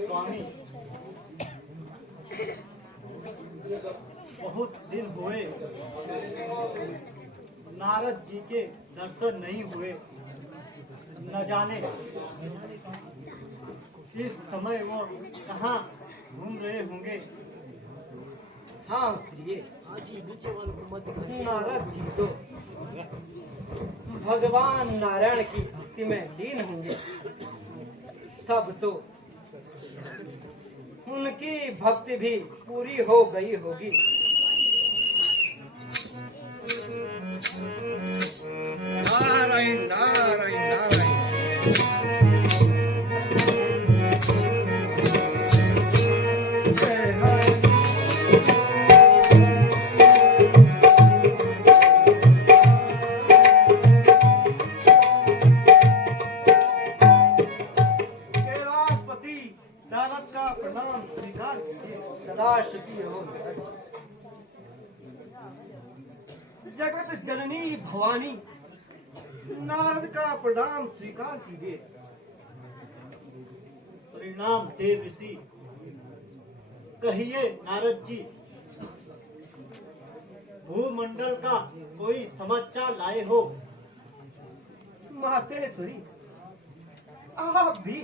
स्वामी, बहुत दिन हुए नारद जी के दर्शन नहीं हुए। न जाने इस समय वो कहाँ घूम रहे होंगे। हाँ प्रिय, नारद जी तो भगवान नारायण की भक्ति में लीन होंगे। तब तो उनकी भक्ति भी पूरी हो गई होगी। नारायण नारायण नारायण। कैलाशपति नारद का प्रणाम स्वीकार कीजिए। सदा सुखी रहो। जगत जननी भवानी नारद का प्रणाम स्वीकार कीजिए। परिणाम देव ऋषि। कहिए नारद जी, भूमंडल का कोई समाचार लाए हो। मातेश्वरी, आप भी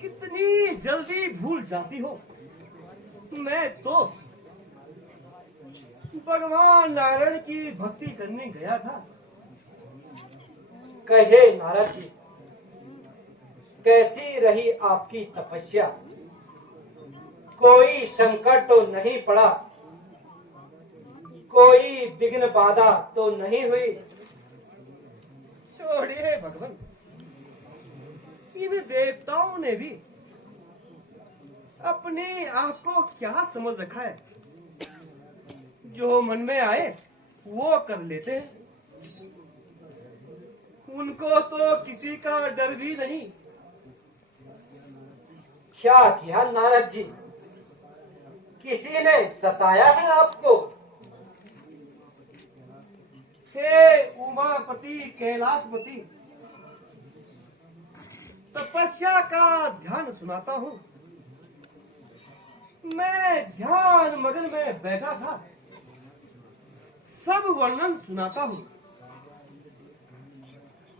कितनी जल्दी भूल जाती हो। मैं तो भगवान नारायण की भक्ति करने गया था। कहे नारद जी, कैसी रही आपकी तपस्या? कोई संकट तो नहीं पड़ा, कोई विघ्न बाधा तो नहीं हुई? छोड़िए भगवान, इन देवताओं ने भी अपने आप को क्या समझ रखा है। जो मन में आए वो कर लेते हैं। उनको तो किसी का डर भी नहीं। क्या किया नारद जी? किसी ने सताया है आपको? हे उमापति कैलाशपति, तपस्या का ध्यान सुनाता हूँ। मैं ध्यान मग्न में बैठा था, सब वर्णन सुनाता हूँ।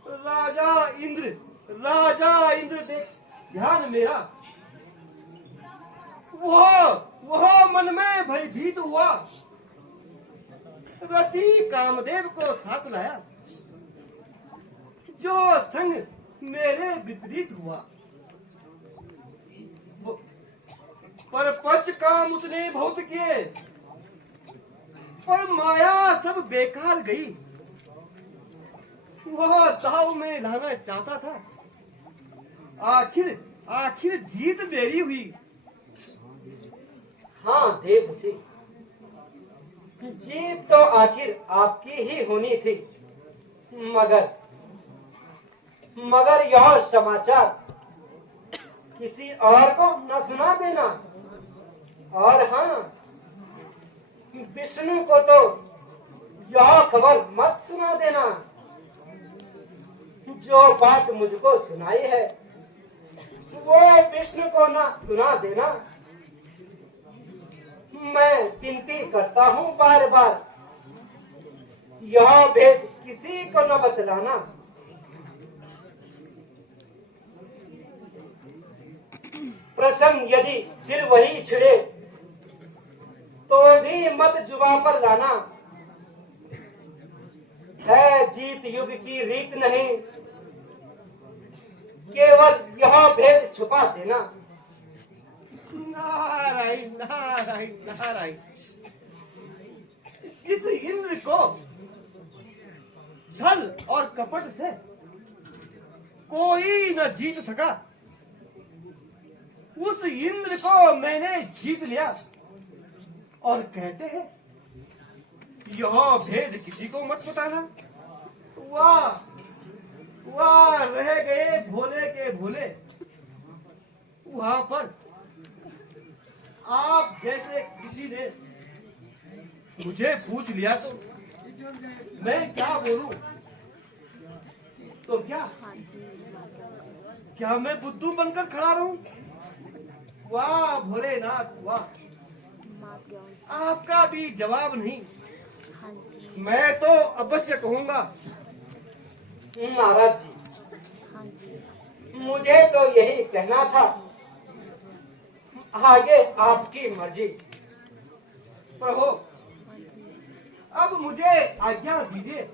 राजा इंद्र देख ध्यान मेरा, वो मन में भयभीत हुआ। रति कामदेव को साथ लाया, जो संग मेरे विपरीत हुआ। पर पंच काम उसने बहुत किए, पर माया सब बेकार गई। वह दाव में लाना चाहता था, आखिर जीत मेरी हुई। हाँ देवसी, जीत तो आखिर आपकी ही होनी थी। मगर यह समाचार किसी और को न सुना देना। और हाँ, विष्णु को तो यह खबर मत सुना देना। जो बात मुझको सुनाई है वो विष्णु को ना सुना देना। मैं विनती करता हूँ बार बार, यह भेद किसी को न बतलाना। प्रसंग यदि फिर वही छिड़े तो भी मत जुबा पर लाना। है जीत युग की रीत नहीं, केवल यह भेद छुपा देना। नारायण नारायण नारायण। जिस इंद्र को छल और कपट से कोई न जीत सका, उस इंद्र को मैंने जीत लिया। और कहते हैं यह भेद किसी को मत बताना। वाह रह गए भोले के भोले। वहां पर आप जैसे किसी ने मुझे पूछ लिया तो मैं क्या बोलूं। तो क्या मैं बुद्धू बनकर खड़ा रहूं? वाह भोलेनाथ वाह, आपका भी जवाब नहीं। मैं तो अवश्य कहूंगा। महाराज जी, मुझे तो यही कहना था, आगे आपकी मर्जी। प्रभु अब मुझे आज्ञा दीजिए।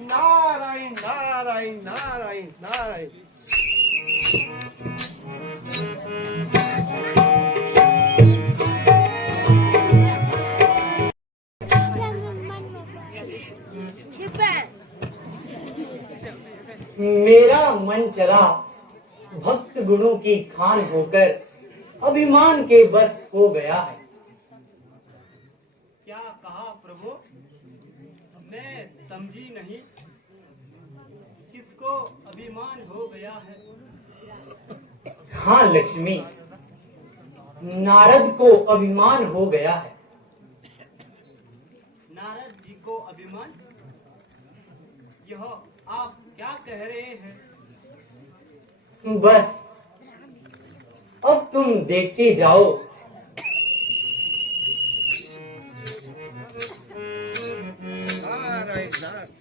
नारायण नारायण नारायण नारायण। मेरा मन चला भक्त गुणों की खान होकर, अभिमान के बस हो गया है। क्या कहा प्रभु? मैं समझी नहीं। किसको अभिमान हो गया है? हाँ लक्ष्मी, नारद को अभिमान हो गया है। नारद जी को अभिमान? यह आप क्या कह रहे हैं? बस अब तुम देखते जाओ। नारायण नारायण।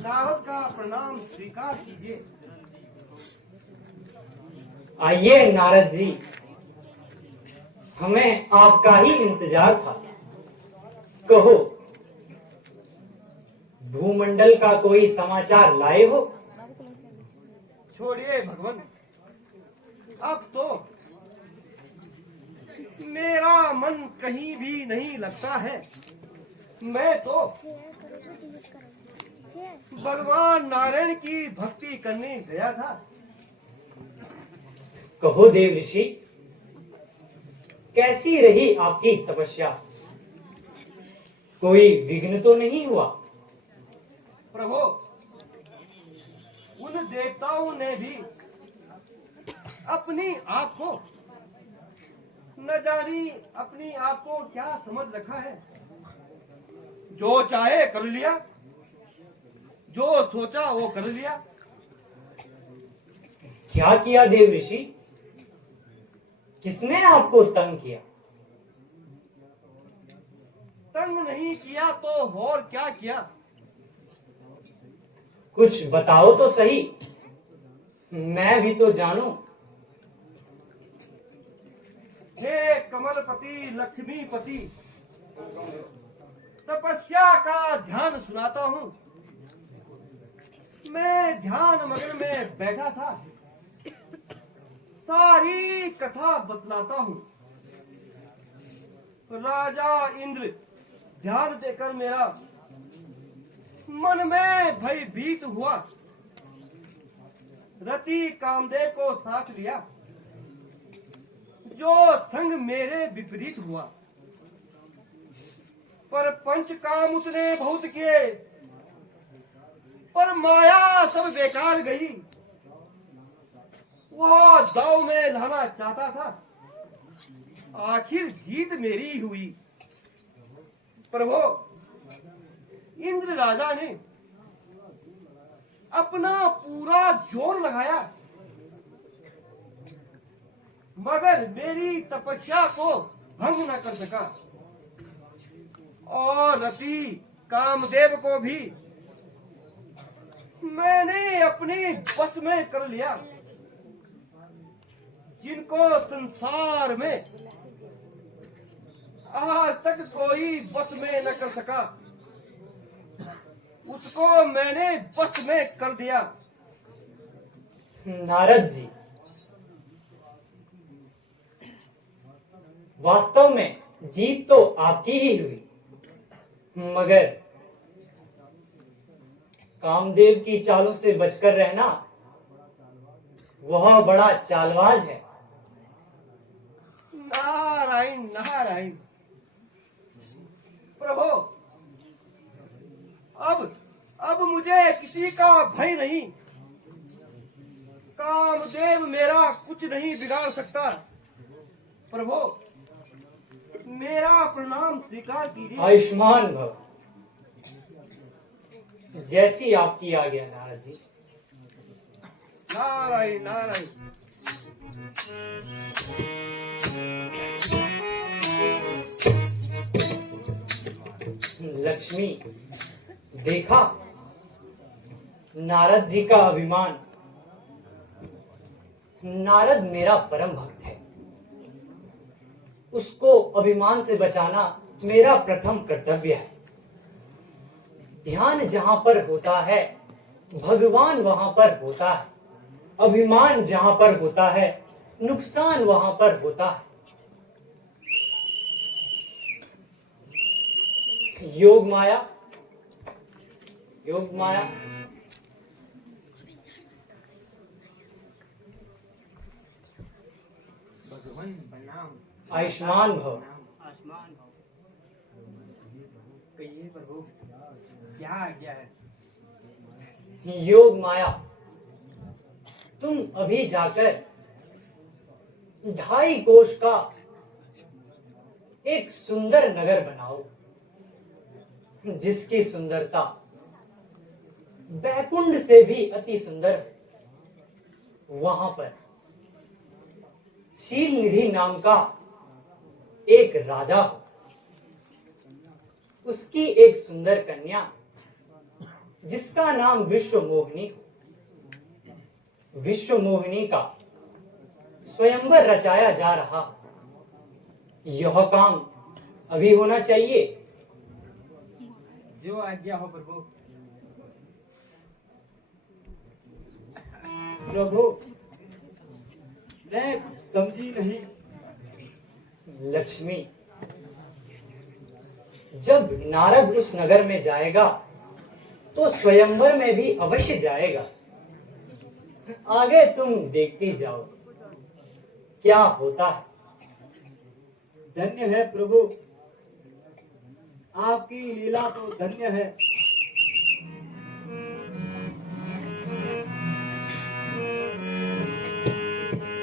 नारद का प्रणाम स्वीकार कीजिए। आइए नारद जी, हमें आपका ही इंतजार था। कहो, भूमंडल का कोई समाचार लाए हो? छोड़िए भगवान, अब तो मेरा मन कहीं भी नहीं लगता है। मैं तो भगवान नारायण की भक्ति करने गया था। कहो देव ऋषि, कैसी रही आपकी तपस्या? कोई विघ्न तो नहीं हुआ? प्रभु, उन देवताओं ने भी अपनी आप को न जानी अपनी आप को क्या समझ रखा है। जो चाहे कर लिया, जो सोचा वो कर लिया। क्या किया देव ऋषि? किसने आपको तंग किया? तंग नहीं किया तो और क्या किया? कुछ बताओ तो सही, मैं भी तो जानूं। हे कमलपति लक्ष्मीपति, तपस्या का ध्यान सुनाता हूँ। मैं ध्यान मग्न में बैठा था, सारी कथा बतलाता हूँ। राजा इंद्र ध्यान देकर मेरा मन में भयभीत हुआ। रति कामदेव को साथ लिया, जो संग मेरे विपरीत हुआ। पर पंच काम उसने बहुत किए, पर माया सब बेकार गई। वह दाव में लाना चाहता था, आखिर जीत मेरी हुई। प्रभु, इंद्र राजा ने अपना पूरा जोर लगाया, मगर मेरी तपस्या को भंग न कर सका। और रति कामदेव को भी मैंने अपने बस में कर लिया, जिनको संसार में आज तक कोई बस में न कर सका, उसको मैंने बस में कर दिया। नारद जी, वास्तव में जीत तो आपकी ही हुई, मगर कामदेव की चालों से बचकर रहना, वह बड़ा चालबाज है। नारायण नारायण। किसी का भय नहीं, कामदेव मेरा कुछ नहीं बिगाड़ सकता। प्रभु मेरा प्रणाम स्वीकार कीजिए। आयुष्मान भव। जैसी आपकी आज्ञा नारद जी। नारायण नारायण। लक्ष्मी, देखा नारद जी का अभिमान। नारद मेरा परम भक्त है, उसको अभिमान से बचाना मेरा प्रथम कर्तव्य है। ध्यान जहां पर होता है भगवान वहां पर होता है, अभिमान जहां पर होता है नुकसान वहां पर होता है। योग माया, योग माया। भगवान प्रणाम। आयुष्मान भव। आसमान हो। कहिए प्रभु, क्या आज्ञा है? योग माया, तुम अभी जाकर 2.5 कोश का एक सुंदर नगर बनाओ, जिसकी सुंदरता बैकुंठ से भी अति सुंदर है। वहां पर शील निधि नाम का एक राजा हो, उसकी एक सुंदर कन्या जिसका नाम विश्व मोहिनी हो। विश्व मोहिनी का स्वयंवर रचाया जा रहा, यह काम अभी होना चाहिए। जो आज्ञा हो प्रभु। प्रभु मैं समझी नहीं। लक्ष्मी, जब नारद उस नगर में जाएगा तो स्वयंवर में भी अवश्य जाएगा। आगे तुम देखती जाओ क्या होता है। धन्य है प्रभु, आपकी लीला तो धन्य है।